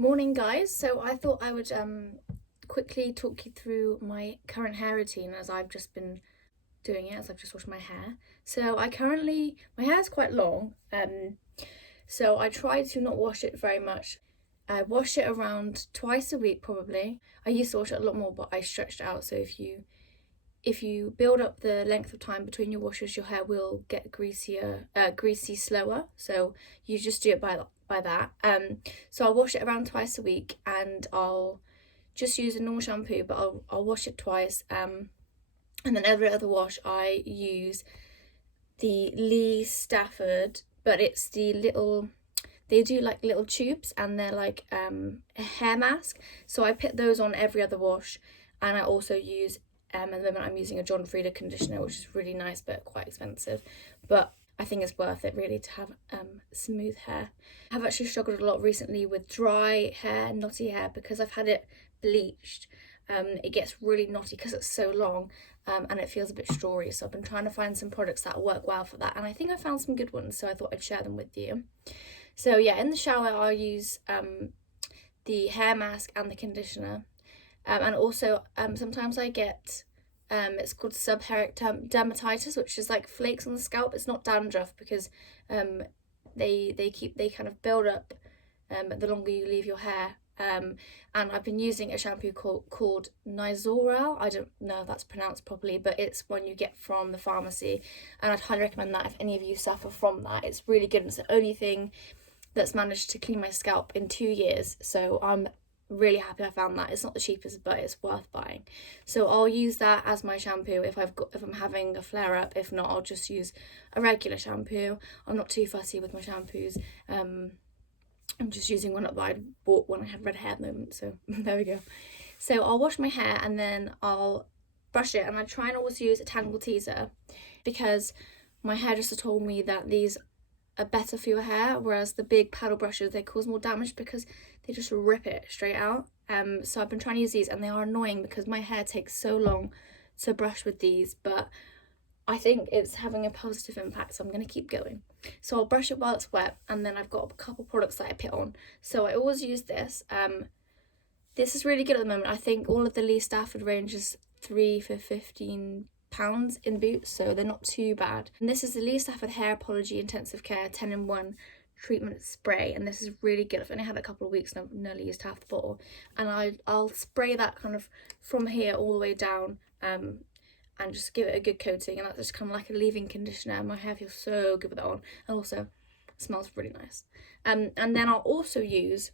Morning guys, so I thought I would quickly talk you through my current hair routine as I've just been doing it, as I've just washed my hair. So my hair is quite long, so I try to not wash it very much. I wash it around twice a week probably. I used to wash it a lot more, but I stretched it out, so if you build up the length of time between your washes, your hair will get greasy slower. So you just do it by that. So I'll wash it around twice a week, and I'll just use a normal shampoo, but I'll wash it twice. And then every other wash, I use the Lee Stafford, but it's the little. They do like little tubes, and they're like a hair mask. So I put those on every other wash, and I also use at the moment I'm using a John Frieda conditioner, which is really nice but quite expensive. But I think it's worth it really to have smooth hair. I've actually struggled a lot recently with dry hair, knotty hair, because I've had it bleached. It gets really knotty because it's so long, and it feels a bit strawy. So I've been trying to find some products that work well for that, and I think I found some good ones, so I thought I'd share them with you. So yeah, in the shower I'll use the hair mask and the conditioner. And also sometimes I get it's called seborrheic dermatitis, which is like flakes on the scalp. It's not dandruff because they kind of build up the longer you leave your hair. And I've been using a shampoo called Nizoral. I don't know if that's pronounced properly, but it's one you get from the pharmacy, and I'd highly recommend that if any of you suffer from that. It's really good, and it's the only thing that's managed to clean my scalp in 2 years, so I'm really happy I found that. It's not the cheapest, but it's worth buying. So I'll use that as my shampoo if I'm having a flare up. If not, I'll just use a regular shampoo. I'm not too fussy with my shampoos. I'm just using one that I bought when I had red hair at the moment, so there we go. So I'll wash my hair and then I'll brush it, and I try and always use a tangle teaser because my hairdresser told me that these are better for your hair, whereas the big paddle brushes, they cause more damage because they just rip it straight out. So I've been trying to use these, and they are annoying because my hair takes so long to brush with these, but I think it's having a positive impact, so I'm going to keep going. So I'll brush it while it's wet, and then I've got a couple products that I put on. So I always use this. This is really good at the moment. I think all of the Lee Stafford range is 3 for £15 in Boots, so they're not too bad. And this is the Lee Stafford Hair Apology Intensive Care 10-in-1 treatment spray, and this is really good. I've only had it a couple of weeks and I've nearly used half the bottle, and I'll spray that kind of from here all the way down, and just give it a good coating, and that's just kind of like a leave-in conditioner. My hair feels so good with that on, and also it smells really nice. And then I'll also use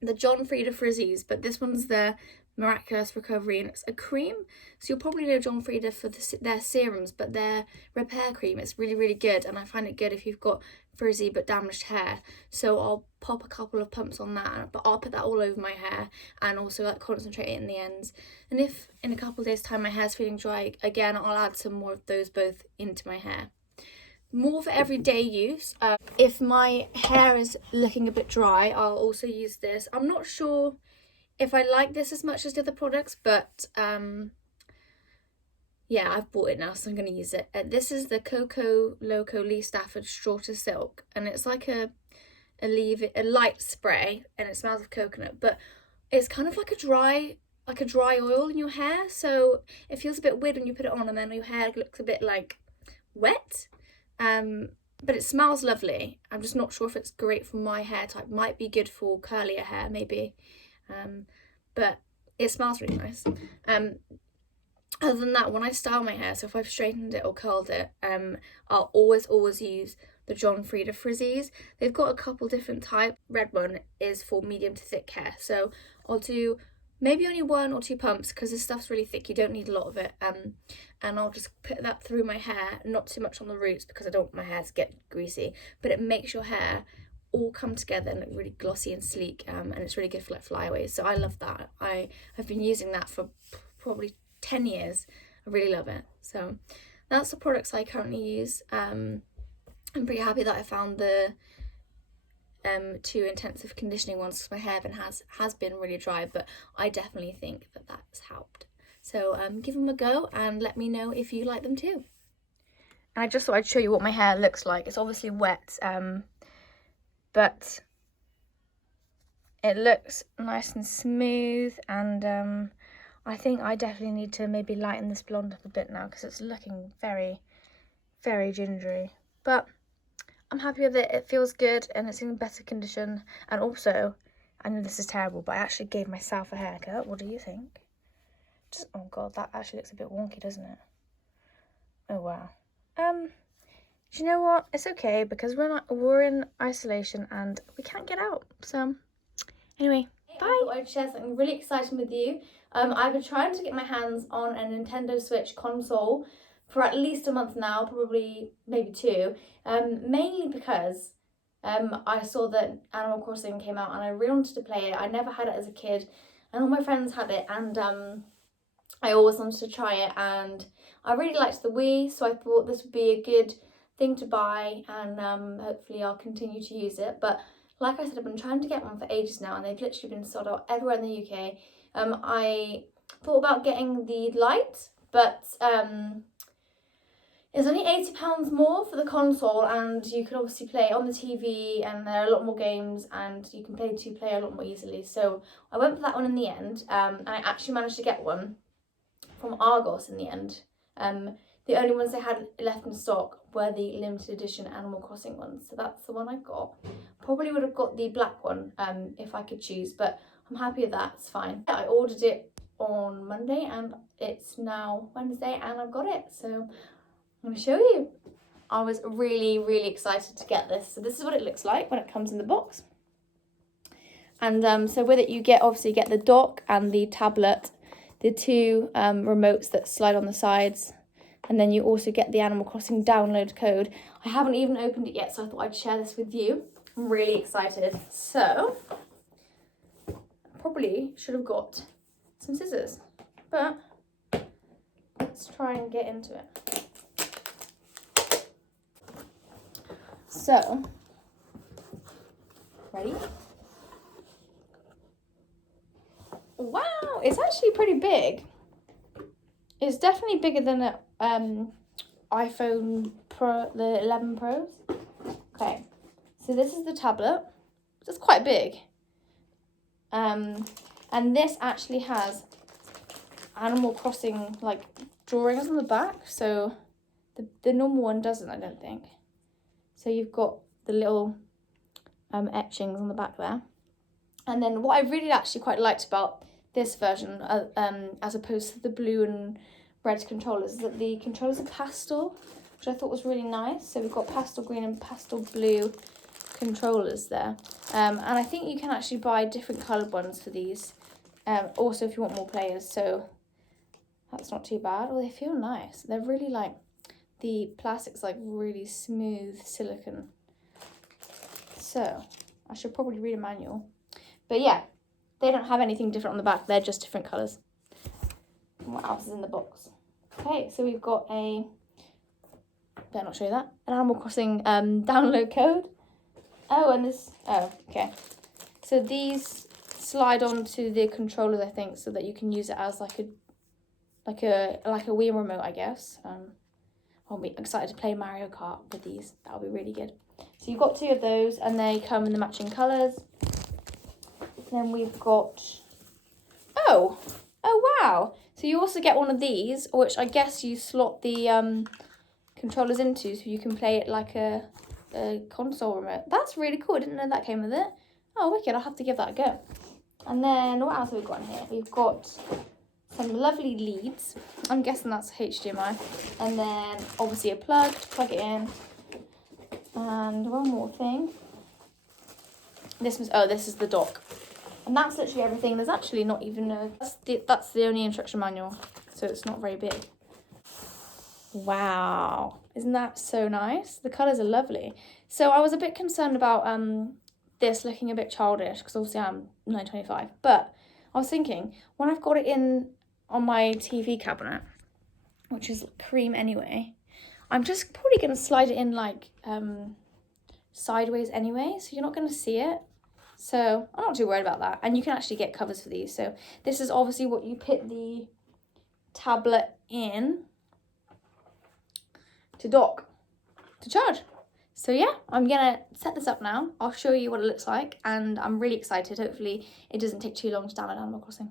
the John Frieda Frizzies, but this one's their Miraculous Recovery, and it's a cream. So you'll probably know John Frieda for their serums, but their repair cream, it's really, really good, and I find it good if you've got frizzy but damaged hair. So I'll pop a couple of pumps on that, but I'll put that all over my hair and also like concentrate it in the ends. And if in a couple of days time my hair's feeling dry again, I'll add some more of those both into my hair. More for everyday use. If my hair is looking a bit dry, I'll also use this. I'm not sure if I like this as much as the other products, but yeah, I've bought it now, so I'm going to use it. This is the Coco Loco Lee Stafford Straw to Silk, and it's like a light spray, and it smells of coconut, but it's kind of like a dry oil in your hair, so it feels a bit weird when you put it on, and then your hair looks a bit like wet. But it smells lovely. I'm just not sure if it's great for my hair type. Might be good for curlier hair, maybe. But it smells really nice. Other than that, when I style my hair, so if I've straightened it or curled it, I'll always use the John Frieda Frizzies. They've got a couple different types. Red one is for medium to thick hair, so I'll do maybe only 1 or 2 pumps because this stuff's really thick. You don't need a lot of it. And I'll just put that through my hair, not too much on the roots because I don't want my hair to get greasy, but it makes your hair all come together and look really glossy and sleek, and it's really good for like flyaways. So I love that. I've been using that for probably 10 years. I really love it. So that's the products I currently use. I'm pretty happy that I found the 2 intensive conditioning ones because my hair has been really dry, but I definitely think that that's helped. So give them a go and let me know if you like them too. And I just thought I'd show you what my hair looks like. It's obviously wet, but It looks nice and smooth, and I think I definitely need to maybe lighten this blonde up a bit now because it's looking very, very gingery. But I'm happy with it. It feels good and it's in better condition. And also, I know this is terrible, but I actually gave myself a haircut. What do you think? Oh God, that actually looks a bit wonky, doesn't it? Oh wow. Do you know what? It's okay because we're in isolation and we can't get out. So anyway, bye. I thought I'd share something really exciting with you. I've been trying to get my hands on a Nintendo Switch console for at least a month now, probably maybe 2. Mainly because I saw that Animal Crossing came out and I really wanted to play it. I never had it as a kid, and all my friends had it, and I always wanted to try it, and I really liked the Wii, so I thought this would be a good thing to buy, and hopefully I'll continue to use it. But like I said, I've been trying to get one for ages now, and they've literally been sold out everywhere in the UK. I thought about getting the Lite, but it's only £80 more for the console, and you can obviously play on the TV, and there are a lot more games, and you can play 2-player a lot more easily. So I went for that one in the end, and I actually managed to get one from Argos in the end. The only ones they had left in stock were the limited edition Animal Crossing ones, so that's the one I got. Probably would have got the black one if I could choose, but I'm happy with that, it's fine. I ordered it on Monday and it's now Wednesday and I've got it, so I'm going to show you. I was really, really excited to get this. So this is what it looks like when it comes in the box. And so with it you obviously get the dock and the tablet, the 2 remotes that slide on the sides, and then you also get the Animal Crossing download code. I haven't even opened it yet, so I thought I'd share this with you. I'm really excited. So, I probably should have got some scissors, but let's try and get into it. So, ready? Wow, it's actually pretty big. It's definitely bigger than the iPhone Pro, the 11 Pros. Okay, so this is the tablet. It's quite big. And this actually has Animal Crossing like drawings on the back. So the normal one doesn't, I don't think. So you've got the little etchings on the back there. And then what I really actually quite liked about this version, as opposed to the blue and red controllers, is that the controllers are pastel, which I thought was really nice. So we've got pastel green and pastel blue controllers there. And I think you can actually buy different coloured ones for these, also if you want more players, so that's not too bad. Oh, they feel nice. They're really like, the plastic's like really smooth silicone. So I should probably read a manual. But yeah, they don't have anything different on the back. They're just different colours. What else is in the box? Okay, so we've got better not show you that, an Animal Crossing download code. Oh, and this, oh, okay. So these slide onto the controllers, I think, so that you can use it as like a Wii remote, I guess. I'll be excited to play Mario Kart with these. That'll be really good. So you've got 2 of those, and they come in the matching colours. Then we've got, oh wow. So you also get one of these, which I guess you slot the controllers into, so you can play it like a console remote. That's really cool. I didn't know that came with it. Oh, wicked. I'll have to give that a go. And then what else have we got in here? We've got some lovely leads. I'm guessing that's HDMI. And then obviously a plug to plug it in. And one more thing. This is the dock. And that's literally everything. There's actually not even that's the only instruction manual, so it's not very big. Wow, isn't that so nice? The colours are lovely. So I was a bit concerned about this looking a bit childish, because obviously I'm 925, but I was thinking, when I've got it in on my TV cabinet, which is cream anyway, I'm just probably going to slide it in like sideways anyway, so you're not going to see it. So I'm not too worried about that. And you can actually get covers for these. So this is obviously what you put the tablet in to dock, to charge. So yeah, I'm gonna set this up now. I'll show you what it looks like, and I'm really excited. Hopefully it doesn't take too long to download Animal Crossing.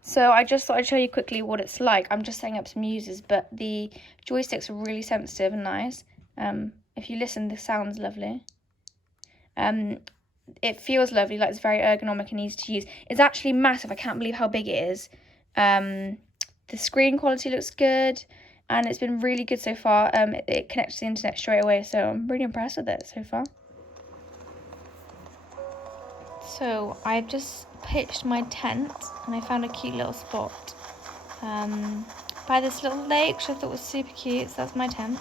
So I just thought I'd show you quickly what it's like. I'm just setting up some users, but the joysticks are really sensitive and nice. If you listen, the sound's lovely. It feels lovely, like it's very ergonomic and easy to use. It's actually massive. I can't believe how big it is. The screen quality looks good, and it's been really good so far. It connects to the internet straight away, so I'm really impressed with it so far. So I've just pitched my tent, and I found a cute little spot by this little lake, which I thought was super cute. So that's my tent.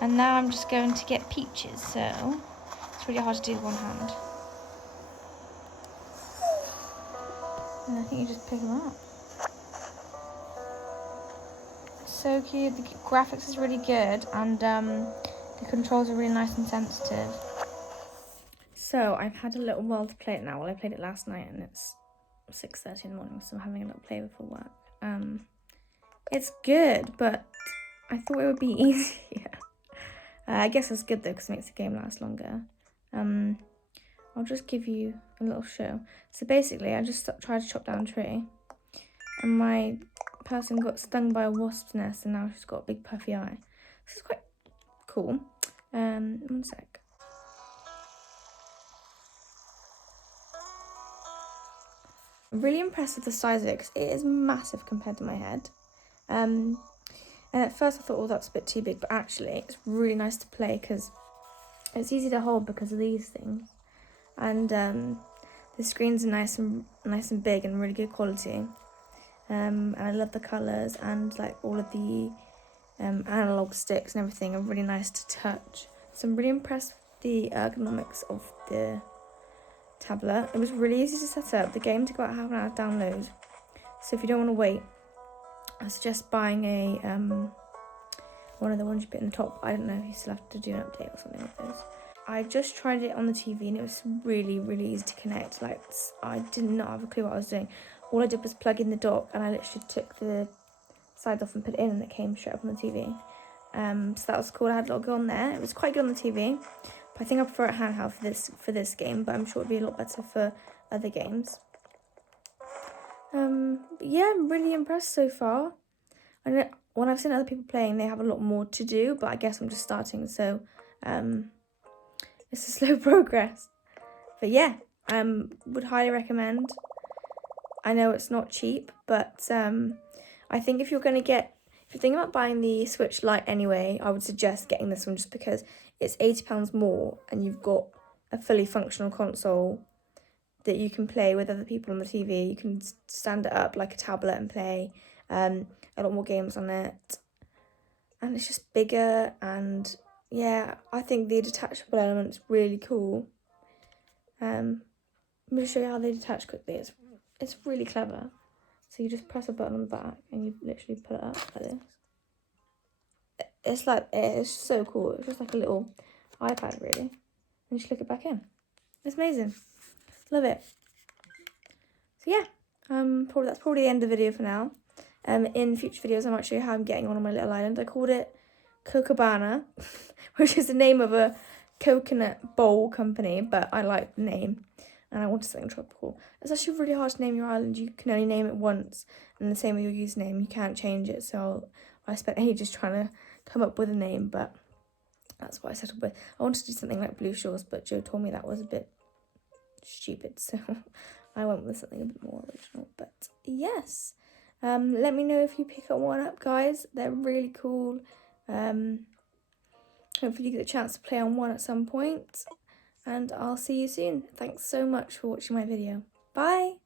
And now I'm just going to get peaches, so it's really hard to do with one hand. And I think you just pick them up. So cute. The graphics is really good, and the controls are really nice and sensitive. So I've had a little while to play it now. Well, I played it last night, and it's 6:30 in the morning, so I'm having a little play before work. It's good, but I thought it would be easier. I guess it's good though, because it makes the game last longer. I'll just give you a little show. So basically, I just tried to chop down a tree, and my person got stung by a wasp's nest, and now she's got a big puffy eye. This is quite cool. One sec. I'm really impressed with the size of it, because it is massive compared to my head. And at first I thought, oh, that's a bit too big, but actually it's really nice to play because it's easy to hold because of these things. And the screens are nice and big and really good quality. And I love the colours, and like all of the analog sticks and everything are really nice to touch. So I'm really impressed with the ergonomics of the tablet. It was really easy to set up. The game took about half an hour to download. So if you don't want to wait, I suggest buying a one of the ones you put in the top. I don't know if you still have to do an update or something like those. I just tried it on the TV, and it was really, really easy to connect. Like, I did not have a clue what I was doing. All I did was plug in the dock, and I literally took the sides off and put it in, and it came straight up on the TV. So that was cool. I had a lot go on there. It was quite good on the TV, but I think I prefer it handheld for this game. But I'm sure it'd be a lot better for other games. But yeah, I'm really impressed so far. I know when I've seen other people playing, they have a lot more to do, but I guess I'm just starting, so it's a slow progress. But yeah, would highly recommend. I know it's not cheap, but I think if you're thinking about buying the Switch Lite anyway, I would suggest getting this one just because it's £80 more, and you've got a fully functional console that you can play with other people on the TV. You can stand it up like a tablet and play a lot more games on it. And it's just bigger, and yeah, I think the detachable element's really cool. I'm going to show you how they detach quickly. It's really clever. So you just press a button on the back, and you literally put it up like this. It's so cool. It's just like a little iPad, really. And you just click it back in. It's amazing. Love it. So yeah, that's probably the end of the video for now. In future videos, I might show you how I'm getting on my little island. I called it Cocobana, which is the name of a coconut bowl company, but I like the name, and I wanted something tropical. It's actually really hard to name your island. You can only name it once, and the same with your username. You can't change it, so I spent ages trying to come up with a name, but that's what I settled with. I wanted to do something like Blue Shores, but Joe told me that was a bit stupid, so I went with something a bit more original. But yes, let me know if you pick one up, guys. They're really cool. Hopefully you get a chance to play on one at some point, and I'll see you soon. Thanks so much for watching my video. Bye!